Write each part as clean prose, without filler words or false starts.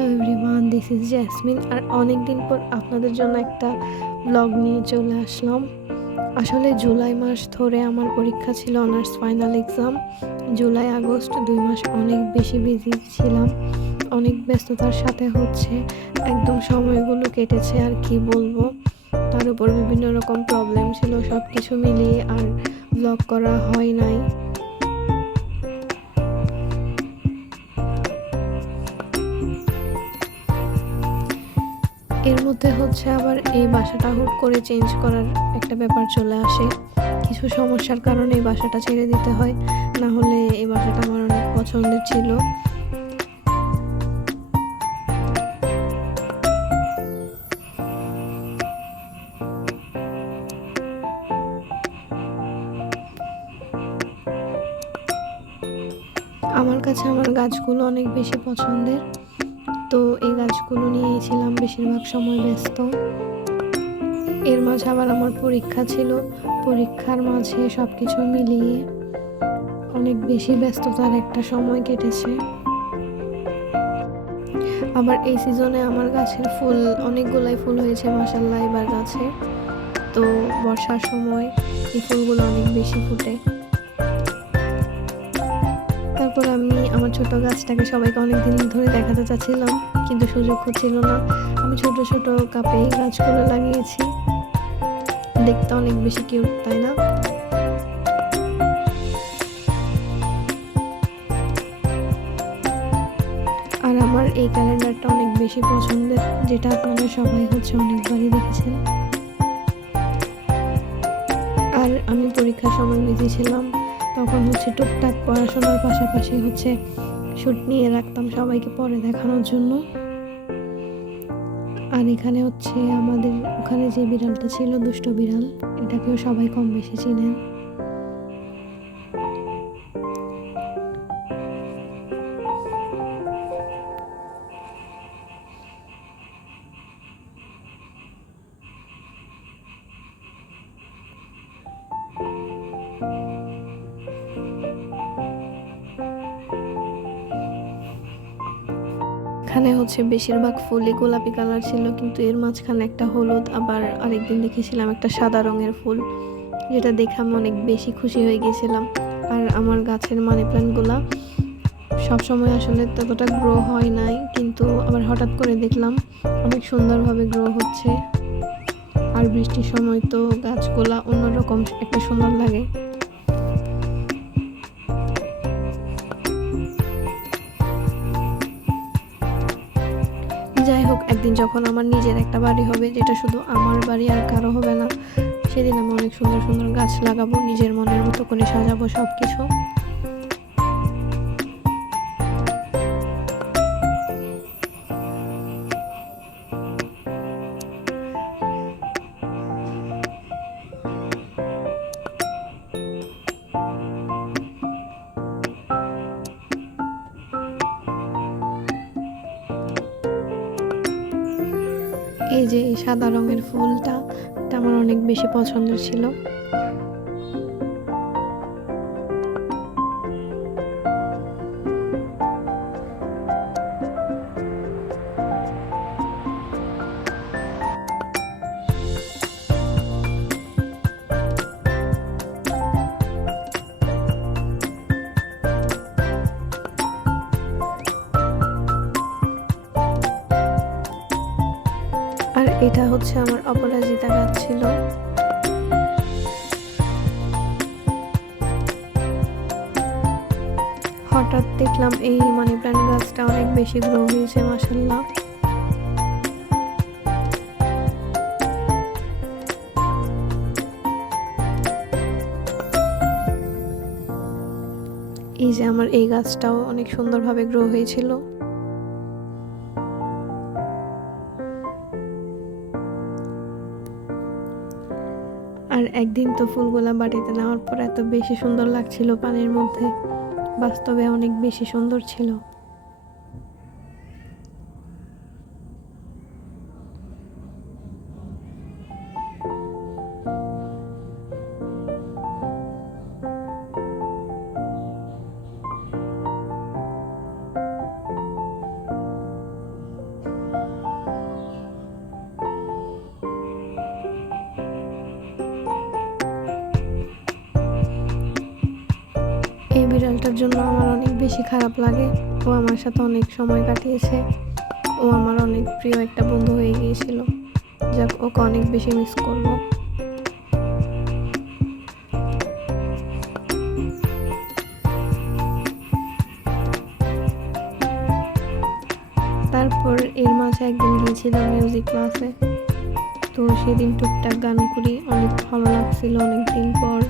Hello everyone, this is Jesmin. আর অনেক দিন পর আপনাদের জন্য একটা ব্লগ নিয়ে চলে আসলাম। আসলে জুলাই মাস ধরে আমার পরীক্ষা ছিল, honours final exam. July August 2 মাস অনেক বেশি বিজি ছিলাম, অনেক ব্যস্ততার সাথে একদম সময়গুলো কেটেছে আর কি বলবো। তার উপর বিভিন্ন রকম প্রবলেম ছিল, সব কিছু মিলিয়ে আর ব্লগ করা হয় নাই। এর মধ্যে আবার এই বাসাটা হুট করে চেঞ্জ করার একটা ব্যাপার চলে আসে। কিছু সমস্যার কারণে এই বাসাটা ছেড়ে দিতে হয়, না হলে এই বাসাটা আমার অনেক পছন্দের ছিল। আমার কাছে আমার গাছগুলো অনেক বেশি পছন্দের, তো এই গাছগুলো নিয়েই ছিলাম বেশিরভাগ সময় ব্যস্ত। এর মাঝে আবার আমার পরীক্ষা ছিল, পরীক্ষার মাঝে সব কিছু মিলিয়ে অনেক বেশি ব্যস্ততার একটা সময় কেটেছে। আবার এই সিজনে আমার গাছের ফুল অনেকগুলাই ফুল হয়েছে মাশাআল্লাহ এবার গাছে। তো বর্ষার সময় এই ফুলগুলো অনেক বেশি ফুটে। তারপর আমি আমার ছোট গাছটাকে সবাইকে অনেকদিন ধরে দেখাতে চাচ্ছিলাম, কিন্তু সুযোগ হচ্ছিল না। আমি ছোট ছোট কাপে গাছগুলো লাগিয়েছি, দেখতে অনেক বেশি কিউট, তাই না? আর আমার এই ক্যালেন্ডারটা অনেক বেশি পছন্দের, যেটা আপনারা সবাই অনেকবারই দেখেছেন। আর আমি পরীক্ষার সময় বিজি ছিলাম, তখন টুকটাক পড়াশোনার পাশাপাশি শ্যুট নিয়ে রাখতাম সবাইকে পরে দেখানোর জন্য। আর এখানে আমাদের ওখানে যে বিড়ালটা ছিল, দুষ্ট বিড়াল, এটাকেও সবাই কম বেশি চিনেন। এখানে বেশিরভাগ ফুলই গোলাপি কালার ছিল, কিন্তু এর মাঝখানে একটা হলুদ, আবার আরেকদিন দেখেছিলাম একটা সাদা রঙের ফুল, যেটা দেখে আমি অনেক বেশি খুশি হয়ে গেছিলাম। আর আমার গাছের মানি প্ল্যান্টগুলা সবসময় আসলে ততটা গ্রো হয় নাই, কিন্তু আবার হঠাৎ করে দেখলাম অনেক সুন্দরভাবে গ্রো হচ্ছে। আর বৃষ্টির সময় তো গাছগুলা অন্যরকম একটা সুন্দর লাগে। যাই হোক, একদিন যখন আমার নিজের একটা বাড়ি হবে, যেটা শুধু আমার বাড়ি আর কারো হবে না, সেদিন আমি অনেক সুন্দর সুন্দর গাছ লাগাবো, নিজের মনের মতো করে সাজাবো সব কিছু। এই যে এই সাদা রঙের ফুলটা, এটা আমার অনেক বেশি পছন্দের ছিল। আর এটা আমার অপরাজিতা গাছ ছিল। হঠাৎ দেখলাম এই মানি প্ল্যান্ট গাছটা অনেক বেশি গ্রো হয়েছে মাশাআল্লাহ। এই যে আমার এই গাছটাও অনেক সুন্দরভাবে গ্রো হয়েছিল। আর একদিন তো ফুলগুলা বাড়িতে নেওয়ার পর এত বেশি সুন্দর লাগছিল পানির মধ্যে, বাস্তবে অনেক বেশি সুন্দর ছিল। এই বিড়ালটার জন্য আমার অনেক বেশি খারাপ লাগে। ও আমার সাথে অনেক সময় কাটিয়েছে। ও আমার অনেক প্রিয় একটা বন্ধু হয়ে গিয়েছিল। যাক, ওকে অনেক বেশি মিস করবো। তারপর এর মাঝে একদিন গিয়েছিলাম মিউজিক ক্লাসে। তো সেদিন টুকটাক গান করি, অনেক ভালো লাগছিল অনেকদিন পর।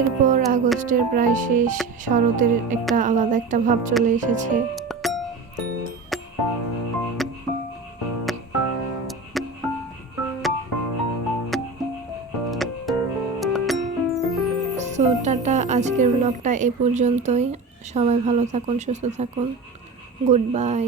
এরপর আগস্টের প্রায় শেষ, শরতের একটা আলাদা একটা ভাব চলে এসেছে। সো টাটা, আজকের ব্লগটা এ পর্যন্তই। সবাই ভালো থাকুন, সুস্থ থাকুন। Good bye.